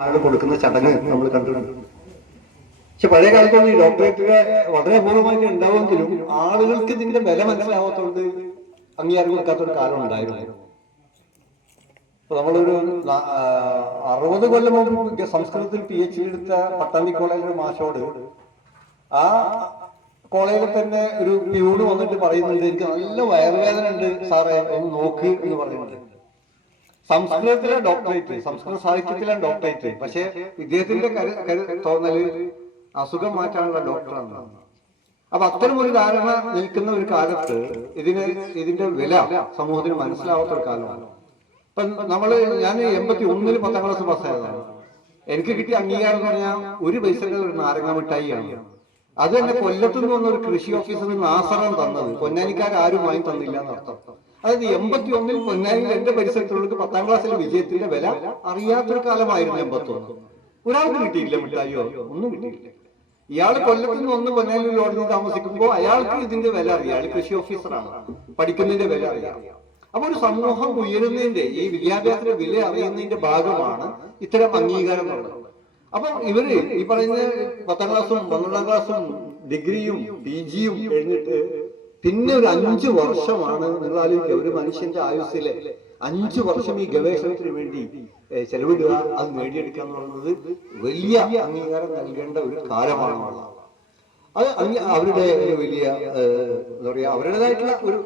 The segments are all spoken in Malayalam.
ആൾ കൊടുക്കുന്ന ചടങ്ങ് നമ്മൾ കണ്ടിട്ടുണ്ട്. പക്ഷെ പഴയ കാലത്തൊന്നും ഈ ഡോക്ടറേറ്റിന് വളരെ അപൂർവമായിട്ട് ഉണ്ടാവുമെങ്കിലും ആളുകൾക്ക് ഇതിന്റെ വില മനസ്സിലാവാത്തതുകൊണ്ട് അംഗീകാരം കൊടുക്കാത്ത ഒരു കാലം ഉണ്ടായിരുന്നു. നമ്മളൊരു അറുപത് കൊല്ലം മുമ്പ് സംസ്കൃതത്തിൽ പി എച്ച് ഡി എടുത്ത പട്ടാമ്പി കോളേജിലെ മാഷോട് ആ കോളേജിൽ തന്നെ ഒരു പ്യൂണ് വന്നിട്ട് പറയുന്നുണ്ട് എനിക്ക് നല്ല വയറുവേദന ഉണ്ട് സാറേ ഒന്ന് നോക്ക് എന്ന് പറയുന്നുണ്ട് സംസ്കൃതത്തിലെ ഡോക്ടറേറ്റ് സംസ്കൃത സാഹിത്യത്തിലെ ഡോക്ടറേറ്റ് പക്ഷെ ഇദ്ദേഹത്തിന്റെ തോന്നൽ അസുഖം മാറ്റാനുള്ള ഡോക്ടറാണ് അപ്പൊ അത്തരം ഒരു ധാരണ നിൽക്കുന്ന ഒരു കാലത്ത് ഇതിന് ഇതിന്റെ വില സമൂഹത്തിന് മനസ്സിലാവാത്ത ഒരു കാലമാണ്. ഇപ്പൊ നമ്മൾ ഞാൻ എൺപത്തി ഒന്നിൽ പത്താം ക്ലാസ് പാസ്സായതാണ് എനിക്ക് കിട്ടിയ അംഗീകാരം എന്ന് പറഞ്ഞാൽ ഒരു പൈസയുടെ ഒരു നാരങ്ങ മിഠായിയാണ്. അത് തന്നെ കൊല്ലത്തു നിന്ന് വന്ന ഒരു കൃഷി ഓഫീസറിന് നാസറാണ് തന്നത്. പൊന്നാനിക്കാർ ആരും വാങ്ങി തന്നില്ല എന്നർത്ഥം. അതായത് എൺപത്തി ഒന്നിൽ പൊന്നാനിയിൽ എന്റെ പരിസരത്തുള്ളവർക്ക് പത്താം ക്ലാസ്സിലെ വിജയത്തിന്റെ വില അറിയാത്തൊരു കാലമായിരുന്നു എൺപത്തി ഒന്ന് ഒരാൾക്ക് കിട്ടിയില്ല മിഠായിയോ? ഒന്നും കിട്ടിയില്ല ഇയാൾ കൊല്ലത്തിൽ നിന്ന് ഒന്ന് പൊന്നാനിയിൽ ലോഡ്ജിൽ താമസിക്കുമ്പോൾ അയാൾക്ക് ഇതിന്റെ വില അറിയാം. അയാൾ കൃഷി ഓഫീസറാണ്. പഠിക്കുന്നതിന്റെ വില അറിയാം. അപ്പൊ ഒരു സമൂഹം ഉയരുന്നതിന്റെ ഈ വിദ്യാഭ്യാസത്തിന്റെ വില അറിയുന്നതിന്റെ ഭാഗമാണ് ഇത്തരം അംഗീകാരം എന്നുള്ളത് അപ്പൊ ഇവർ ഈ പറയുന്ന പത്താം ക്ലാസ്സും പന്ത്രണ്ടാം ക്ലാസ്സും ഡിഗ്രിയും പി ജിയും കഴിഞ്ഞിട്ട് പിന്നെ ഒരു അഞ്ചു വർഷമാണ് നിങ്ങൾ ആലോചിക്കുക ഒരു മനുഷ്യന്റെ ആയുസ്സിലെ അഞ്ചു വർഷം ഈ ഗവേഷണത്തിന് വേണ്ടി ചെലവിടുക അത് നേടിയെടുക്കുക എന്ന് പറയുന്നത് വലിയ അംഗീകാരം നൽകേണ്ട ഒരു കാലമാണ് അത് അവരുടെ വലിയ എന്താ പറയാ അവരുടേതായിട്ടുള്ള ഒരു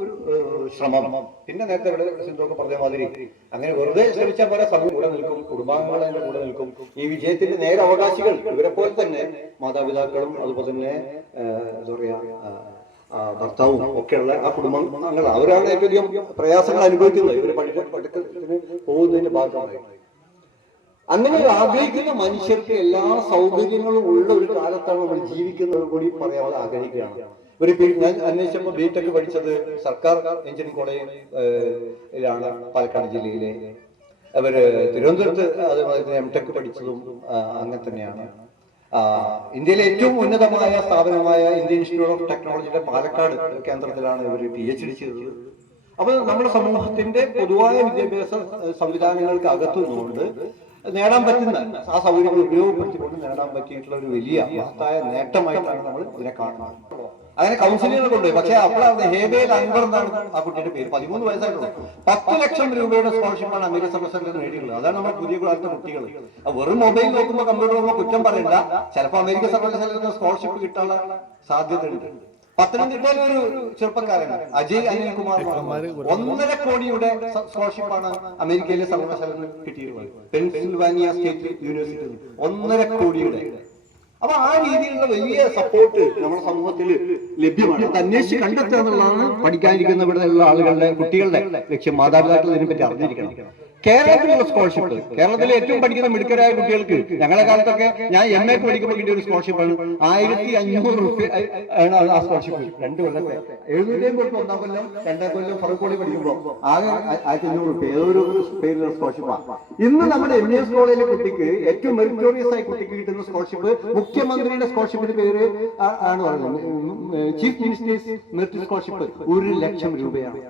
ശ്രമം. പിന്നെ നേരത്തെ ഇവിടെ സിന്ധുവൊക്കെ പറഞ്ഞ മാതിരി അങ്ങനെ വെറുതെ ശ്രമിച്ചാൽ പോലെ സമൂഹം കൂടെ നിൽക്കും കുടുംബാംഗങ്ങൾ അതിന്റെ കൂടെ നിൽക്കും. ഈ വിജയത്തിന്റെ നേരെ അവകാശികൾ ഇവരെ പോലെ തന്നെ മാതാപിതാക്കളും അതുപോലെ തന്നെ എന്താ പറയാ ഭർത്താവും ഒക്കെയുള്ള ആ കുടുംബങ്ങൾ അവരാണ് ഏറ്റവും അധികം പ്രയാസങ്ങൾ അനുഭവിക്കുന്നത്. ഇവർ പഠിക്ക പഠിത്തത്തിന് പോകുന്നതിന്റെ ഭാഗമായി. അങ്ങനെ ആഗ്രഹിക്കുന്ന മനുഷ്യർക്ക് എല്ലാ സൗകര്യങ്ങളും ഉള്ള ഒരു കാലത്താണ് നമ്മൾ ജീവിക്കുന്നത് കൂടി പറയാൻ ആഗ്രഹിക്കുകയാണ്. ഒരു ഞാൻ അന്വേഷിച്ചപ്പോൾ ബി ടെക് പഠിച്ചത് സർക്കാർ എഞ്ചിനീയറിംഗ് കോളേജിലാണ് പാലക്കാട് ജില്ലയിലെ. അവർ തിരുവനന്തപുരത്ത് അതുപോലെ എം ടെക് പഠിച്ചതും അങ്ങനെ തന്നെയാണ്. ഇന്ത്യയിലെ ഏറ്റവും ഉന്നതമായ സ്ഥാപനമായ ഇന്ത്യൻ ഇൻസ്റ്റിറ്റ്യൂട്ട് ഓഫ് ടെക്നോളജിയുടെ പാലക്കാട് കേന്ദ്രത്തിലാണ് ഇവർ പി എച്ച് ഡി ചെയ്തത്. അപ്പോൾ നമ്മുടെ സമൂഹത്തിന്റെ പൊതുവായ വിദ്യാഭ്യാസ സംവിധാനങ്ങൾക്ക് അകത്തു നിന്നുകൊണ്ട് നേടാൻ പറ്റുന്ന ആ സൗകര്യങ്ങൾ ഉപയോഗപ്പെടുത്തിക്കൊണ്ട് നേടാൻ പറ്റിയിട്ടുള്ള ഒരു വലിയ മഹത്തായ നേട്ടമായിട്ടാണ് നമ്മൾ ഇതിനെ കാണുന്നത്. അങ്ങനെ കൗൺസിലിംഗ് കൊണ്ടുപോയി. പക്ഷേ അപ്പോഴാണ് ഹേബേൽ അൻവർ എന്നാണ് ആ കുട്ടിയുടെ പേര്. പതിമൂന്ന് വയസ്സായിട്ടുള്ളൂ. പത്ത് ലക്ഷം രൂപയുടെ സ്കോളർഷിപ്പാണ് അമേരിക്ക സർവീസ് നേടിയുള്ളത് അതാണ് നമ്മുടെ പുതിയ കാലത്തെ കുട്ടികൾ. വെറും മൊബൈൽ നോക്കുമ്പോൾ കമ്പ്യൂട്ടർ നോക്കുമ്പോൾ കുറ്റം പറയണ്ട. ചിലപ്പോൾ അമേരിക്ക സർവകലാശാലയിൽ സ്കോളർഷിപ്പ് കിട്ടാനുള്ള സാധ്യതയുണ്ട്. പത്തനംതിട്ടയിലെ ഒരു ചെറുപ്പക്കാരൻ അജയ് അനിൽകുമാർ ഒന്നര കോടിയുടെ സ്കോളർഷിപ്പാണ് അമേരിക്കയിലെ സർവകലാശാലകൾ കിട്ടിയിട്ടുള്ളത്. പെൻസിൽവാനിയ സ്റ്റേറ്റ് യൂണിവേഴ്സിറ്റി ഒന്നര കോടിയുടെ. അപ്പൊ ആ രീതിയിലുള്ള വലിയ സപ്പോർട്ട് നമ്മുടെ സമൂഹത്തിൽ ലഭ്യമാണ്. അത് അന്വേഷിച്ച് കണ്ടെത്തുക എന്നുള്ളതാണ് പഠിക്കാനിരിക്കുന്ന ഇവിടെ ഉള്ള ആളുകളുടെ കുട്ടികളുടെ ലക്ഷ്യം. മാതാപിതാക്കൾ ഇതിനെപ്പറ്റി അറിഞ്ഞിരിക്കണം. കേരളത്തിലുള്ള സ്കോളർഷിപ്പ് കേരളത്തിലെ ഏറ്റവും പഠിക്കുന്ന മിടുക്കരായ കുട്ടികൾക്ക് ഞങ്ങളെ കാലത്തൊക്കെ ഞാൻ എം എക്ക് പഠിക്കുമ്പോൾ കിട്ടിയ ഒരു സ്കോളർഷിപ്പാണ് ആയിരത്തി അഞ്ഞൂറ് റുപ്യ ആണ് ആ സ്കോളർഷിപ്പ് രണ്ട് കൊല്ലത്തെ എഴുന്നൂറ്റി റുപ്യ ഒന്നാം കൊല്ലം രണ്ടാം കൊല്ലം ഫറക്കോളി പഠിക്കുമ്പോൾ ആകെ ആയിരത്തി അഞ്ഞൂറ് റുപ്യ ഏതൊരു പേരിലുള്ള സ്കോളർഷിപ്പാണ് ഇന്ന് നമ്മുടെ എം എസ് കോളേജിലെ കുട്ടിക്ക് ഏറ്റവും മെറിറ്റോറിയസ് ആയി കുട്ടിക്ക് കിട്ടുന്ന സ്കോളർഷിപ്പ് മുഖ്യമന്ത്രിയുടെ സ്കോളർഷിപ്പിന്റെ പേര് ആണ് പറയുന്നത് ചീഫ് മിനിസ്റ്റേഴ്സ് മെറിറ്റ് സ്കോളർഷിപ്പ് ഒരു ലക്ഷം രൂപയാണ്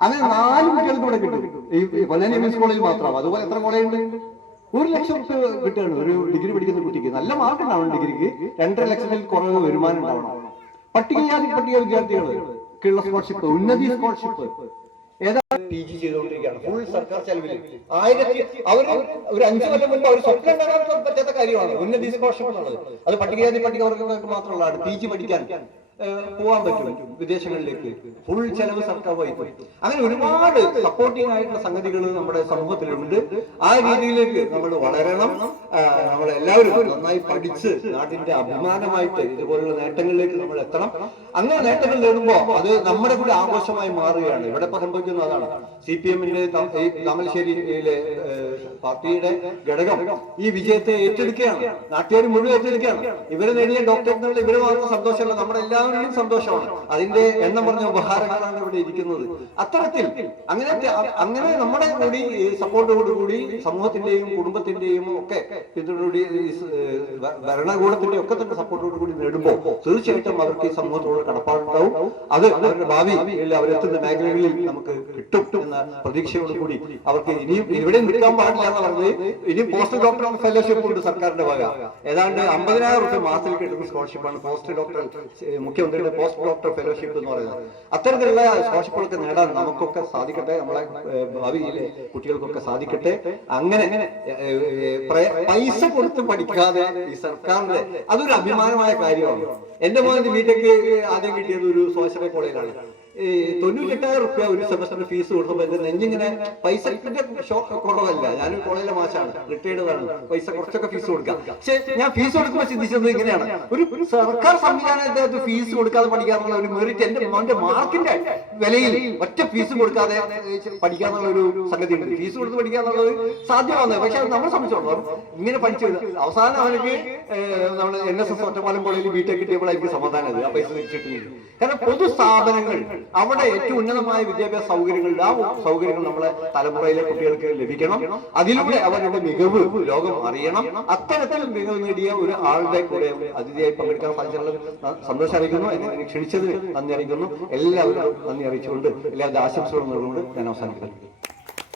അങ്ങനെ നാല് കുട്ടികൾക്ക് ഇവിടെ കിട്ടും. ഈ കൊല്ലം എം എസ് കോളേജിൽ മാത്രമാണ് അതുപോലെ എത്ര കോളേജ് ഉണ്ട് ഒരു ലക്ഷം റുപ്യ കിട്ടുകയാണ്. ഒരു ഡിഗ്രി പഠിക്കുന്ന കുട്ടിക്ക്. നല്ല മാർക്ക് ഉണ്ടാവണം ഡിഗ്രിക്ക് രണ്ടര ലക്ഷത്തിൽ കുറവ് വരുമാനം ഉണ്ടാവണം. പട്ടികജാതി പട്ടിക വിദ്യാർത്ഥികൾക്കുള്ള സ്കോളർഷിപ്പ് ഉന്നതി സ്കോളർഷിപ്പ് ഏതാ? പി ജി ചെയ്തുകൊണ്ടിരിക്കുകയാണ്. ഫുൾ സർക്കാർ ചെലവിൽ ആയിരത്തി അവർ ഒരു അഞ്ചു കൊല്ലം മുമ്പ് അവർ സ്വപ്നം കാണാൻ പറ്റാത്ത കാര്യമാണ്. ഉന്നതി സ്കോളർഷിപ്പ് എന്നുള്ളത്. അത് പട്ടികജാതി പട്ടിക വർഗങ്ങൾക്ക് മാത്രമുള്ളതാണ് പി ജി പഠിക്കാൻ. പോവാൻ പറ്റും വിദേശങ്ങളിലേക്ക്. ഫുൾ ചെലവ് സർക്കാർ വഹിക്കും. അങ്ങനെ ഒരുപാട് സപ്പോർട്ടിംഗ് ആയിട്ടുള്ള സംഗതികൾ നമ്മുടെ സമൂഹത്തിലുണ്ട്. ആ രീതിയിലേക്ക് നമ്മൾ വളരണം. നമ്മൾ എല്ലാവരും നന്നായി പഠിച്ച് നാടിന്റെ അഭിമാനമായിട്ട് ഇതുപോലുള്ള നേട്ടങ്ങളിലേക്ക് നമ്മൾ എത്തണം. അങ്ങനെ നേട്ടങ്ങൾ നേടുമ്പോൾ അത് നമ്മുടെ കൂടെ ആഘോഷമായി മാറുകയാണ്. ഇവിടെ ഇപ്പൊ സംഭവിക്കുന്നത് അതാണ്. സി പി എമ്മിന്റെ താമരശ്ശേരിയിലെ പാർട്ടിയുടെ ഘടകം ഈ വിജയത്തെ ഏറ്റെടുക്കുകയാണ്. നാട്ടുകാർ മുഴുവൻ ഏറ്റെടുക്കുകയാണ്. ഇവരെ നേടിയ ഡോക്ടർ ഇവർ മാത്രം സന്തോഷമല്ല. നമ്മുടെ എല്ലാ എല്ലാവരുടെയും സന്തോഷമാണ്. അതിന്റെ എണ്ണം പറഞ്ഞ ഉപഹാരങ്ങളാണ് ഇവിടെ ഇരിക്കുന്നത്. അത്തരത്തിൽ അങ്ങനെ അങ്ങനെ നമ്മുടെ കൂടി സപ്പോർട്ടോടുകൂടി സമൂഹത്തിന്റെയും കുടുംബത്തിന്റെയും ഒക്കെ പിന്തുണയോടി ഭരണകൂടത്തിന്റെ ഒക്കെ തന്നെ സപ്പോർട്ടോട് കൂടി നേടുമ്പോൾ തീർച്ചയായിട്ടും അവർക്ക് ഈ സമൂഹത്തോട് കടപ്പാടുണ്ടാവും. അത് അവരുടെ ഭാവിയിൽ അവരെത്തുന്ന മേഖലകളിൽ നമുക്ക് കിട്ടും എന്ന പ്രതീക്ഷയോട് കൂടി അവർക്ക് ഇനിയും ഇവിടെ നിൽക്കാൻ പാടില്ല എന്ന് പറഞ്ഞത് ഇനി പോസ്റ്റ് ഡോക്ടർ ഫെലോഷിപ്പ് ഉണ്ട് സർക്കാരിന്റെ വക ഏതാണ്ട് അമ്പതിനായിരം റുപ്യ മാസത്തിൽ കിട്ടുന്ന സ്കോളർഷിപ്പാണ് പോസ്റ്റ് ഡോക്ടർ മുഖ്യമന്ത്രിയുടെ പോസ്റ്റ് ഡോക്ടർ ഫെലോഷിപ്പ് എന്ന് പറയുന്നത്. അത്തരത്തിലുള്ള സ്കോളർഷിപ്പുകളൊക്കെ നേടാൻ നമുക്കൊക്കെ സാധിക്കട്ടെ. നമ്മളെ ഭാവിയിലെ കുട്ടികൾക്കൊക്കെ സാധിക്കട്ടെ. അങ്ങനെ പൈസ കൊടുത്ത് പഠിക്കാതെ ഈ സർക്കാരിന്റെ അതൊരു അഭിമാനമായ കാര്യമാണ്. എന്റെ മോനെ ബിടെക് ആദ്യം കിട്ടിയത് ഒരു സ്വാശ്രയ കോളേജിലാണ്. ഈ തൊണ്ണൂറ്റെട്ടായിരം റുപ്യ ഒരു സെമസ്റ്റർ ഫീസ് കൊടുക്കുമ്പോൾ എന്റെ നെഞ്ചിങ്ങനെ പൈസക്കിന്റെ കുറവല്ല. ഞാൻ കോളേജിലെ മാഷാണ്. റിട്ടയർഡ് ആണ് പൈസ കുറച്ചൊക്കെ ഫീസ് കൊടുക്കാം. പക്ഷെ ഞാൻ ഫീസ് കൊടുക്കുമ്പോൾ ചിന്തിച്ചത് ഇങ്ങനെയാണ്. ഒരു സർക്കാർ സംവിധാനത്തെ ഫീസ് കൊടുക്കാതെ പഠിക്കാന്നുള്ള ഒരു മെറിറ്റ് എന്റെ മോന്റെ മാർക്കിന്റെ വിലയിൽ ഒറ്റ ഫീസ് കൊടുക്കാതെ പഠിക്കാന്നുള്ള ഒരു സംഗതി ഉണ്ട് ഫീസ് കൊടുത്ത് പഠിക്കാന്നുള്ളത് സാധ്യമാണ് പക്ഷെ അത് നമ്മളെ സംബന്ധിച്ചോളം ഇങ്ങനെ പഠിച്ചു അവസാനം അവനക്ക് നമ്മൾ എൻ എസ് എസ് ഒറ്റപ്പാലം കോളേജിൽ ബിടെക് കിട്ടിയപ്പോൾ എനിക്ക് സമാധാനം ആ പൈസ തിരിച്ചിട്ടില്ല. കാരണം പൊതു സ്ഥാപനങ്ങൾ അവിടെ ഏറ്റവും ഉന്നതമായ വിദ്യാഭ്യാസ സൗകര്യങ്ങൾ ആ സൗകര്യങ്ങൾ നമ്മളെ തലമുറയിലെ കുട്ടികൾക്ക് ലഭിക്കണം. അതിലൂടെ അവരുടെ മികവ് ലോകം അറിയണം. അത്തരത്തിൽ മികവ് നേടിയ ഒരു ആളുടെ കൂടെ അതിഥിയായി പങ്കെടുക്കാൻ സാധിച്ചിട്ടുള്ളത് സന്തോഷം അറിയിക്കുന്നു എന്നെ ക്ഷണിച്ചതിന് നന്ദി അറിയിക്കുന്നു. എല്ലാവരും നന്ദി അറിയിച്ചുകൊണ്ട് എല്ലാവരുടെ ആശംസകളും നേർന്നുകൊണ്ട് ഞാൻ അവസാനിക്കുന്നു